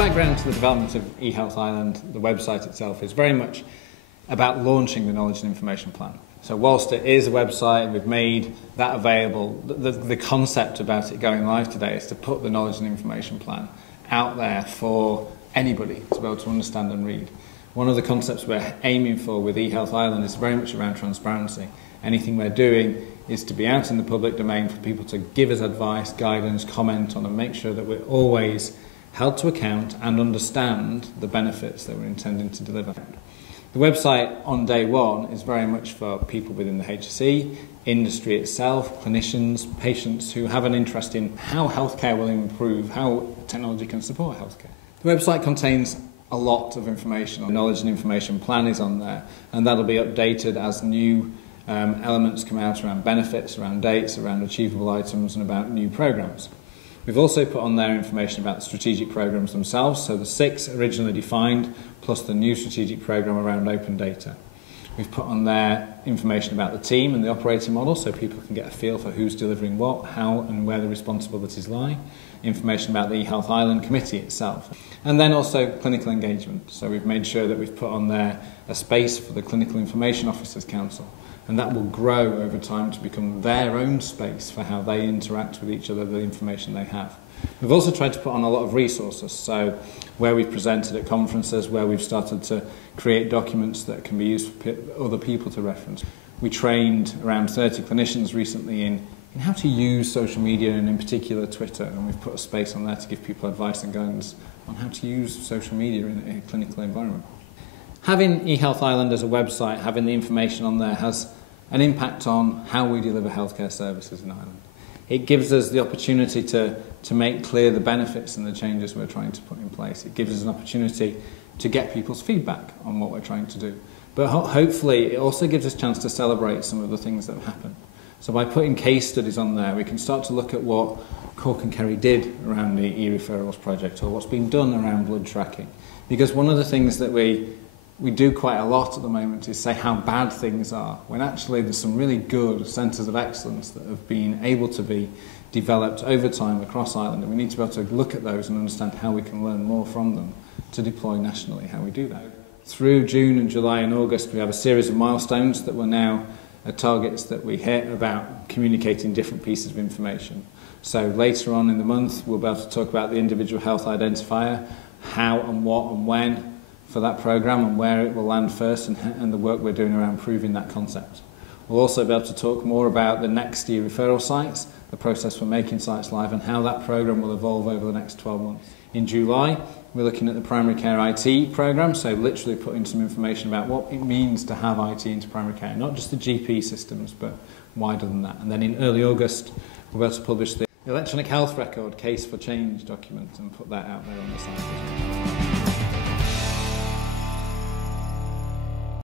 background to the development of eHealth Ireland, the website itself, is very much about launching the Knowledge and Information Plan. So whilst it is a website and we've made that available, the concept about it going live today is to put the Knowledge and Information Plan out there for anybody to be able to understand and read. One of the concepts we're aiming for with eHealth Ireland is very much around transparency. Anything we're doing is to be out in the public domain for people to give us advice, guidance, comment on, and make sure that we're always held to account and understand the benefits that we're intending to deliver. The website on day one is very much for people within the HSE, industry itself, clinicians, patients who have an interest in how healthcare will improve, how technology can support healthcare. The website contains a lot of information. The Knowledge and Information Plan is on there, and that'll be updated as new elements come out around benefits, around dates, around achievable items, and about new programs. We've also put on there information about the strategic programs themselves, so the 6 originally defined, plus the new strategic program around open data. We've put on there information about the team and the operating model, so people can get a feel for who's delivering what, how and where the responsibilities lie. Information about the eHealth Ireland committee itself. And then also clinical engagement. So we've made sure that we've put on there a space for the Clinical Information Officers Council, and that will grow over time to become their own space for how they interact with each other, the information they have. We've also tried to put on a lot of resources, so where we've presented at conferences, where we've started to create documents that can be used for other people to reference. We trained around 30 clinicians recently in how to use social media, and in particular Twitter, and we've put a space on there to give people advice and guidance on how to use social media in a clinical environment. Having eHealth Ireland as a website, having the information on there, has an impact on how we deliver healthcare services in Ireland. It gives us the opportunity to make clear the benefits and the changes we're trying to put in place. It gives us an opportunity to get people's feedback on what we're trying to do. But hopefully it also gives us a chance to celebrate some of the things that have happened. So by putting case studies on there, we can start to look at what Cork and Kerry did around the e-referrals project, or what's been done around blood tracking. Because one of the things that we do quite a lot at the moment is say how bad things are, when actually there's some really good centres of excellence that have been able to be developed over time across Ireland, and we need to be able to look at those and understand how we can learn more from them to deploy nationally, how we do that. Through June and July and August, we have a series of milestones that we're now targets that we hit about communicating different pieces of information. So later on in the month, we'll be able to talk about the individual health identifier, how and what and when for that programme, and where it will land first, and the work we're doing around proving that concept. We'll also be able to talk more about the next e-referral sites, the process for making sites live, and how that programme will evolve over the next 12 months. In July, we're looking at the primary care IT programme, so literally putting some information about what it means to have IT into primary care, not just the GP systems, but wider than that. And then in early August, we're about to publish the electronic health record case for change document and put that out there on the site as well.